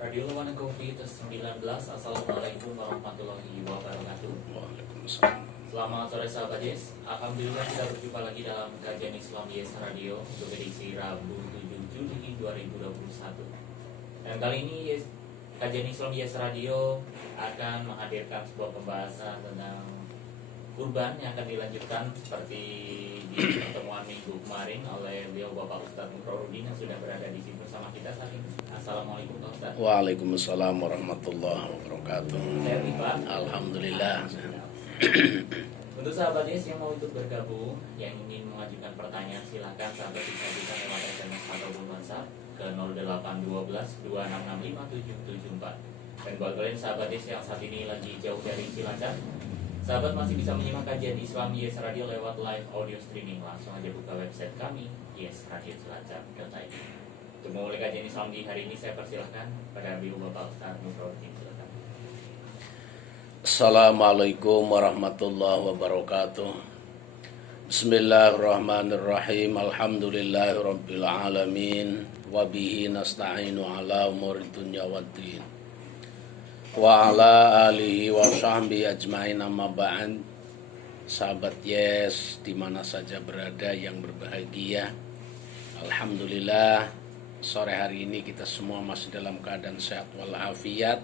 Radio Lawanan COVID-19. Assalamualaikum warahmatullahi wabarakatuh. Waalaikumsalam. Selamat sore sahabat Yes. Alhamdulillah kita berjumpa lagi dalam kajian Islam Yes Radio untuk edisi Rabu 7 Juli 2021. Dan kali ini Yes, kajian Islam Yes Radio akan menghadirkan sebuah pembahasan tentang kurban yang akan dilanjutkan seperti di pertemuan minggu kemarin oleh beliau Bapak Ustadz Mukrorudin yang sudah berada di sini bersama kita saat ini. Assalamualaikum Pak Ustadz. Waalaikumsalam warahmatullahi wabarakatuh. Sehat nih Pak. Alhamdulillah. Untuk sahabat Yes yang mau ikut bergabung, yang ingin mengajukan pertanyaan, silakan sahabat bisa lewat SMS ataupun WhatsApp ke 0812 2665 774. Dan buat kalian sahabat Yes yang saat ini lagi jauh dari Cilacap, sahabat masih bisa menyimak kajian Islam Yes Radio lewat live audio streaming. Langsung aja buka website kami, yesradiocilacap.id. Untuk memulai kajian Islam di hari ini, saya persilahkan pada Beliau Bapak Ustadz Mukrorudin. Silakan. Assalamualaikum warahmatullahi wabarakatuh. Bismillahirrahmanirrahim. Alhamdulillahirabbil alamin. Wa bihi nasta'inu ala umuri dunya waddin. Wa ala alihi wa sahbihi ajmain, amma ba'd. Sahabat Yes di mana saja berada yang berbahagia, alhamdulillah sore hari ini kita semua masih dalam keadaan sehat walafiat,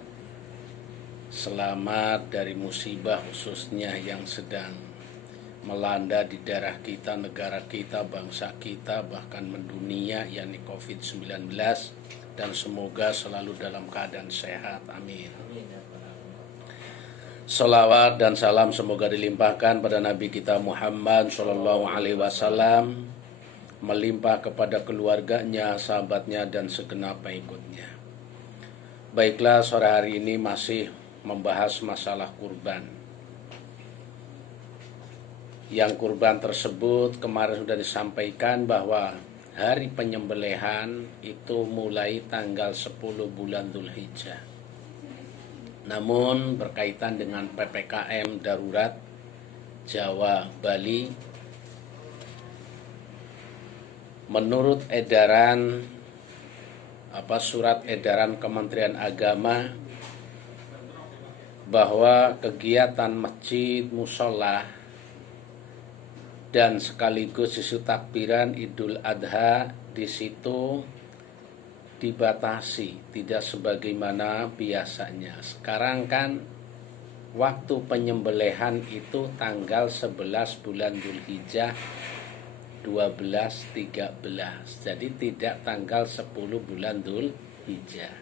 selamat dari musibah khususnya yang sedang melanda di daerah kita, negara kita, bangsa kita, bahkan mendunia, yakni COVID-19, dan semoga selalu dalam keadaan sehat, amin. Salawat dan salam semoga dilimpahkan pada Nabi kita Muhammad Sallallahu Alaihi Wasallam, melimpah kepada keluarganya, sahabatnya, dan segenap pengikutnya. Baiklah, sore hari ini masih membahas masalah kurban. Yang kurban tersebut kemarin sudah disampaikan bahwa hari penyembelihan itu mulai tanggal 10 bulan Dzulhijjah. Namun berkaitan dengan PPKM darurat Jawa Bali, menurut surat edaran Kementerian Agama, bahwa kegiatan masjid, musola, dan sekaligus isu takbiran Idul Adha di situ dibatasi, tidak sebagaimana biasanya. Sekarang kan waktu penyembelihan itu tanggal 11 bulan Dzulhijjah 12-13. Jadi tidak tanggal 10 bulan Dzulhijjah.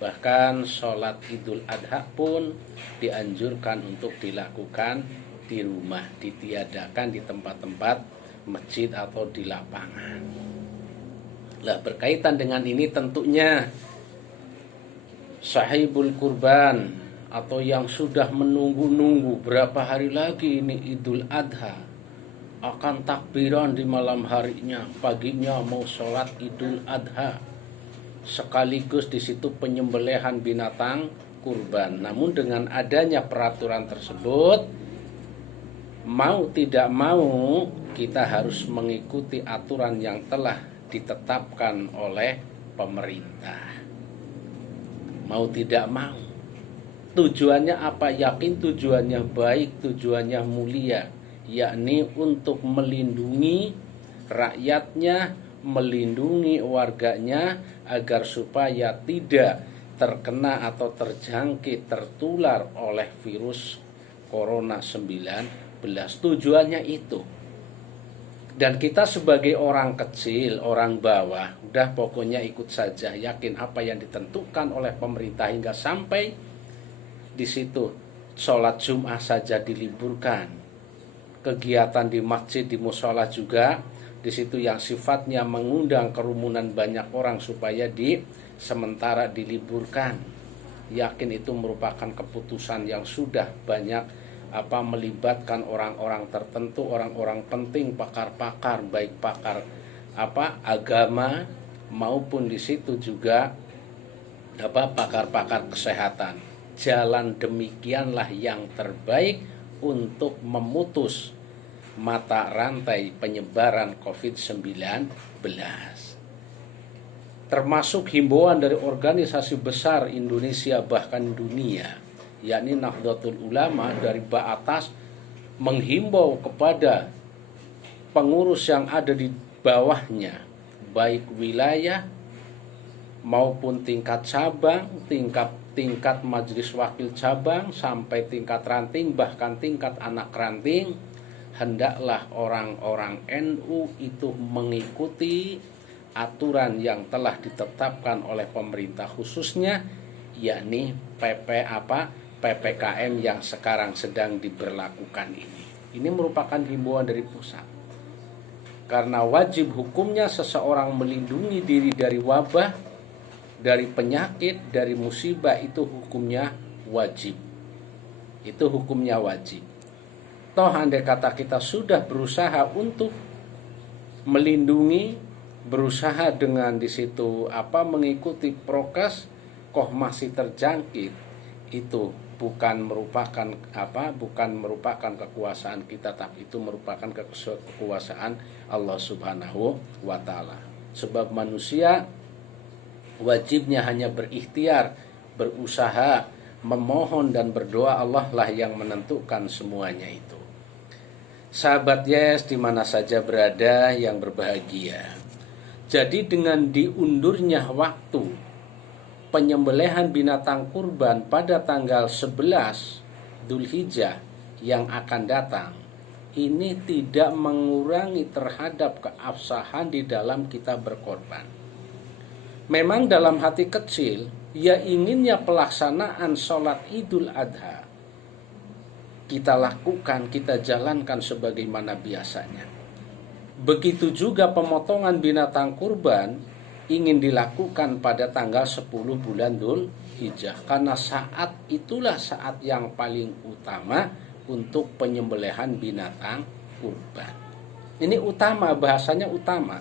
Bahkan sholat Idul Adha pun dianjurkan untuk dilakukan di rumah, ditiadakan di tempat-tempat masjid atau di lapangan. Lah, berkaitan dengan ini tentunya sahibul kurban atau yang sudah menunggu-nunggu berapa hari lagi ini Idul Adha, akan takbiran di malam harinya, paginya mau sholat Idul Adha, sekaligus di situ penyembelihan binatang kurban. Namun dengan adanya peraturan tersebut, mau tidak mau kita harus mengikuti aturan yang telah ditetapkan oleh pemerintah. Mau tidak mau. Tujuannya apa? Yakin tujuannya baik, tujuannya mulia, yakni untuk melindungi rakyatnya, melindungi warganya agar supaya tidak terkena atau terjangkit, tertular oleh virus Corona 19. Tujuannya itu. Dan kita sebagai orang kecil, orang bawah, udah pokoknya ikut saja, yakin apa yang ditentukan oleh pemerintah, hingga sampai di situ sholat Jum'ah saja diliburkan. Kegiatan di masjid, di musola juga di situ yang sifatnya mengundang kerumunan banyak orang supaya sementara diliburkan. Yakin itu merupakan keputusan yang sudah banyak melibatkan orang-orang tertentu, orang-orang penting, pakar-pakar, baik pakar agama maupun di situ juga pakar-pakar kesehatan. Jalan demikianlah yang terbaik untuk memutus mata rantai penyebaran COVID-19. termasuk himbauan dari organisasi besar Indonesia bahkan dunia, yakni Nahdlatul Ulama dari atas menghimbau kepada pengurus yang ada di bawahnya, baik wilayah maupun tingkat cabang, tingkat majelis wakil cabang sampai tingkat ranting, bahkan tingkat anak ranting, hendaklah orang-orang NU itu mengikuti aturan yang telah ditetapkan oleh pemerintah khususnya, yakni PPKM yang sekarang sedang diberlakukan ini. Ini merupakan himbauan dari pusat. Karena wajib hukumnya seseorang melindungi diri dari wabah, dari penyakit, dari musibah, itu hukumnya wajib. Itu hukumnya wajib. Toh andai kata kita sudah berusaha untuk melindungi, berusaha dengan di situ mengikuti prokes, kok masih terjangkit, itu bukan merupakan kekuasaan kita, tapi itu merupakan kekuasaan Allah Subhanahu wa taala. Sebab manusia wajibnya hanya berikhtiar, berusaha, memohon dan berdoa, Allah lah yang menentukan semuanya itu. Sahabat Yes di mana saja berada yang berbahagia. Jadi dengan diundurnya waktu penyembelihan binatang kurban pada tanggal 11 Dzulhijjah yang akan datang, ini tidak mengurangi terhadap keabsahan di dalam kita berkorban. Memang dalam hati kecil, ya inginnya pelaksanaan sholat Idul Adha kita lakukan, kita jalankan sebagaimana biasanya. Begitu juga pemotongan binatang kurban ingin dilakukan pada tanggal 10 bulan Dzulhijjah, karena saat itulah saat yang paling utama untuk penyembelihan binatang kurban. Ini utama, bahasanya utama.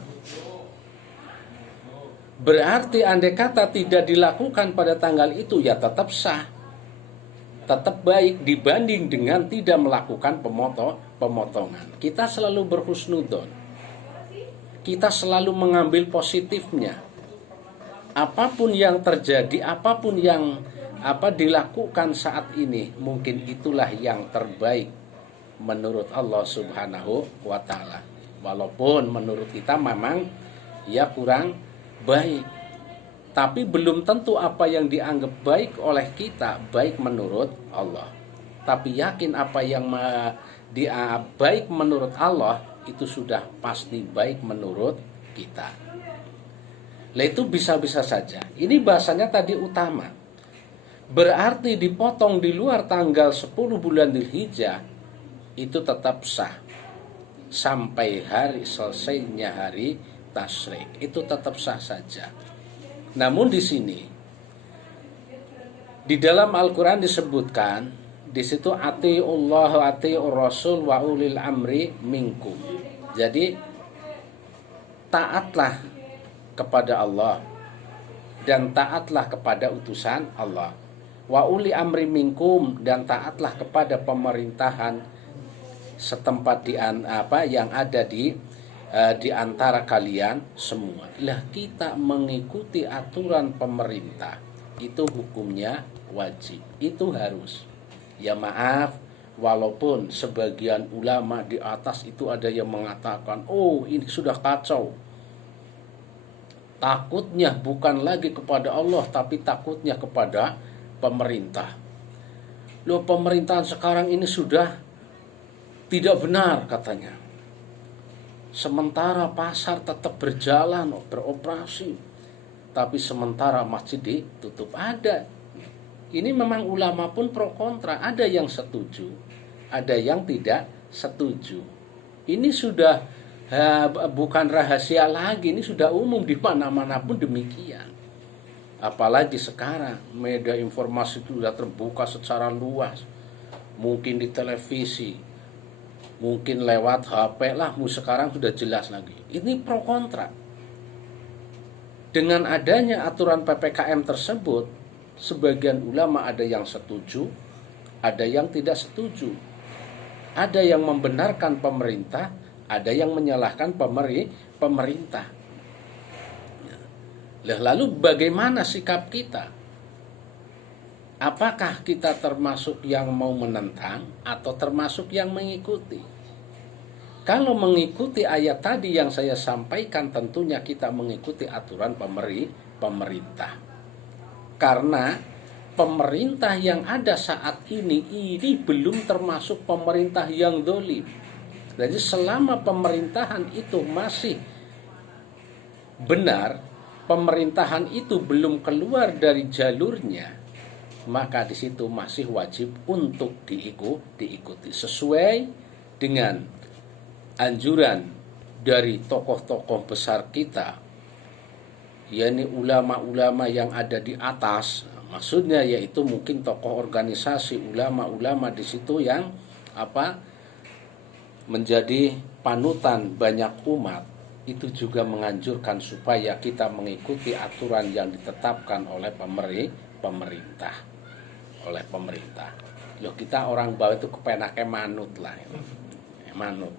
Berarti andai kata tidak dilakukan pada tanggal itu, ya tetap sah, tetap baik dibanding dengan tidak melakukan pemotongan. Kita selalu berhusnudzon, kita selalu mengambil positifnya. Apapun yang terjadi, apapun yang dilakukan saat ini, mungkin itulah yang terbaik menurut Allah Subhanahu wa taala. Walaupun menurut kita memang ya kurang baik, tapi belum tentu apa yang dianggap baik oleh kita baik menurut Allah. Tapi yakin apa yang baik menurut Allah itu sudah pasti baik menurut kita. Lah itu bisa-bisa saja. Ini bahasanya tadi utama. Berarti dipotong di luar tanggal 10 bulan Dzulhijjah itu tetap sah sampai hari selesainya hari tasyrik, itu tetap sah saja. Namun di sini di dalam Al-Qur'an disebutkan di situ atiullah wa atiur rasul wa ulil amri minkum. Jadi taatlah kepada Allah dan taatlah kepada utusan Allah. Wa uli amri minkum, dan taatlah kepada pemerintahan setempat yang ada di antara kalian semua. Lah kita mengikuti aturan pemerintah itu hukumnya wajib, itu harus. Ya maaf, walaupun sebagian ulama di atas itu ada yang mengatakan, oh ini sudah kacau, takutnya bukan lagi kepada Allah tapi takutnya kepada pemerintah. Loh, pemerintahan sekarang ini sudah tidak benar katanya. Sementara pasar tetap berjalan, beroperasi, tapi sementara masjid ditutup. Ada. Ini memang ulama pun pro kontra, ada yang setuju, ada yang tidak setuju. Ini sudah bukan rahasia lagi, ini sudah umum di mana-mana pun demikian. Apalagi sekarang media informasi itu sudah terbuka secara luas, mungkin di televisi, mungkin lewat HP lah, sekarang sudah jelas lagi. Ini pro kontra. Dengan adanya aturan PPKM tersebut, sebagian ulama ada yang setuju, ada yang tidak setuju. Ada yang membenarkan pemerintah, ada yang menyalahkan pemerintah. Lalu bagaimana sikap kita? Apakah kita termasuk yang mau menentang atau termasuk yang mengikuti? Kalau mengikuti ayat tadi yang saya sampaikan, tentunya kita mengikuti aturan pemerintah. Karena pemerintah yang ada saat ini belum termasuk pemerintah yang dolim. Jadi selama pemerintahan itu masih benar, pemerintahan itu belum keluar dari jalurnya, maka di situ masih wajib untuk diikuti sesuai dengan anjuran dari tokoh-tokoh besar kita, yakni ulama-ulama yang ada di atas. Maksudnya yaitu mungkin tokoh organisasi, ulama-ulama di situ yang menjadi panutan banyak umat, itu juga menganjurkan supaya kita mengikuti aturan yang ditetapkan oleh pemerintah. Loh, kita orang bawah itu kepenake manut lah. Manut.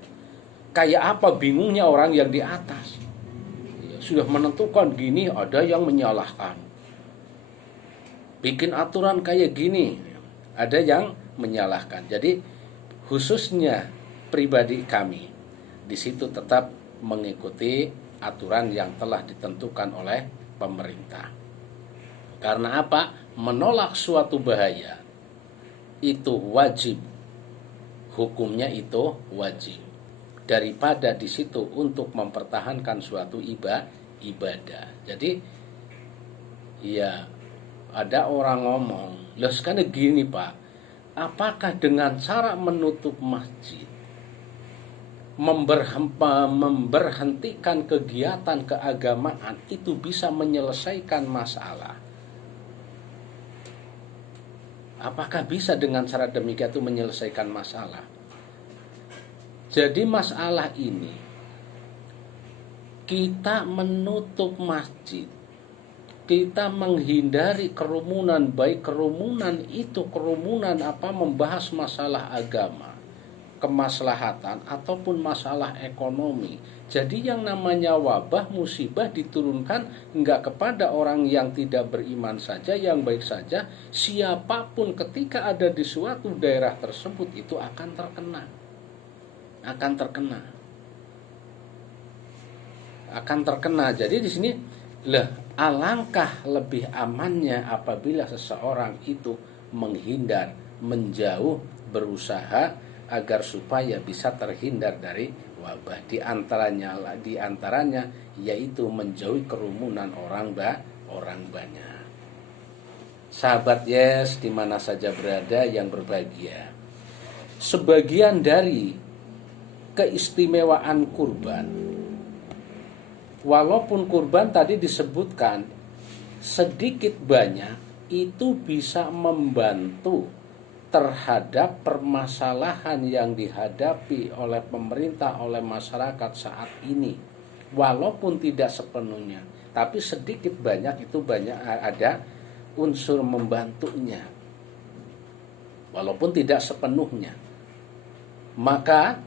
Kayak apa bingungnya orang yang di atas. Sudah menentukan gini, ada yang menyalahkan. Bikin aturan kayak gini, ada yang menyalahkan. Jadi khususnya pribadi kami di situ tetap mengikuti aturan yang telah ditentukan oleh pemerintah. Karena apa? Menolak suatu bahaya itu wajib, hukumnya itu wajib. Daripada di situ untuk mempertahankan suatu ibadah. Jadi ya ada orang ngomong, "Loh sekarang gini Pak, apakah dengan cara menutup masjid memberhentikan kegiatan keagamaan itu bisa menyelesaikan masalah?" Apakah bisa dengan cara demikian itu menyelesaikan masalah? Jadi masalah ini, kita menutup masjid, kita menghindari kerumunan, baik kerumunan itu kerumunan membahas masalah agama, kemaslahatan ataupun masalah ekonomi. Jadi yang namanya wabah, musibah diturunkan enggak kepada orang yang tidak beriman saja, yang baik saja. Siapapun ketika ada di suatu daerah tersebut itu akan terkena. Jadi di sini alangkah lebih amannya apabila seseorang itu menghindar, menjauh, berusaha agar supaya bisa terhindar dari wabah. Di antaranya yaitu menjauhi kerumunan orang banyak. Sahabat Yes, di mana saja berada yang berbahagia, sebagian dari keistimewaan kurban, walaupun kurban tadi disebutkan sedikit banyak itu bisa membantu terhadap permasalahan yang dihadapi oleh pemerintah, oleh masyarakat saat ini. Walaupun tidak sepenuhnya, tapi sedikit banyak itu banyak ada unsur membantunya. Walaupun tidak sepenuhnya. Maka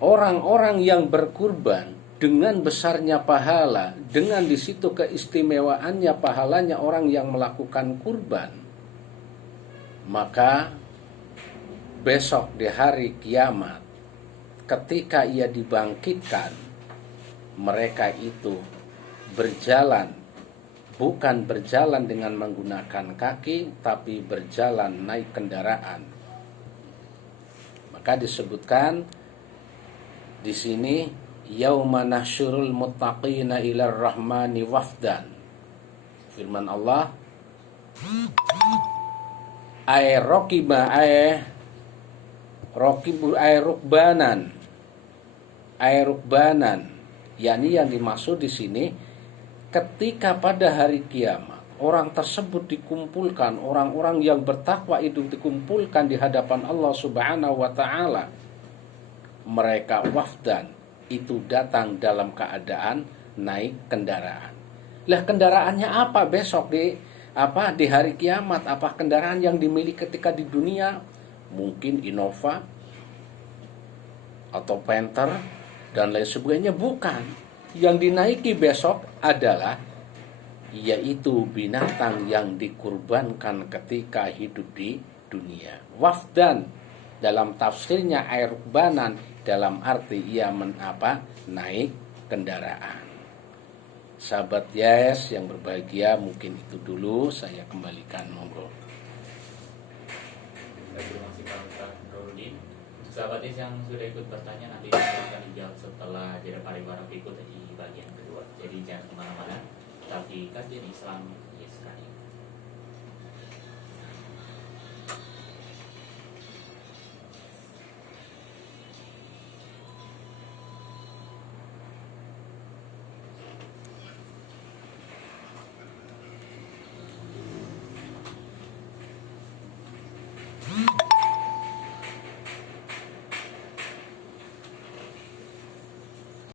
orang-orang yang berkurban dengan besarnya pahala, dengan di situ keistimewaannya pahalanya orang yang melakukan kurban, maka besok di hari kiamat ketika ia dibangkitkan, mereka itu berjalan, bukan berjalan dengan menggunakan kaki, tapi berjalan naik kendaraan. Maka disebutkan di sini, yauma nahsyurul muttaqina ilar rahmani wafdan. Firman Allah, rukbanan, yakni yang dimaksud di sini ketika pada hari kiamat orang tersebut dikumpulkan, orang-orang yang bertakwa itu dikumpulkan di hadapan Allah Subhanahu wa taala. Mereka wafdan, itu datang dalam keadaan naik kendaraan. Lah kendaraannya apa besok di hari kiamat? Apa kendaraan yang dimiliki ketika di dunia? Mungkin Innova atau Panther dan lain sebagainya, bukan. Yang dinaiki besok adalah yaitu binatang yang dikurbankan ketika hidup di dunia. Wafdan dalam tafsirnya air rukbanan dalam arti ia naik kendaraan. Sahabat Yes yang berbahagia, mungkin itu dulu saya kembalikan, monggo. Terima kasih Pak Ustaz Nurudin. Untuk sahabat Yes yang sudah ikut bertanya, nanti akan dijawab setelah jeda pariwara berikut di bagian kedua. Jadi jangan kemana-mana, tapi kajian Islam Yes.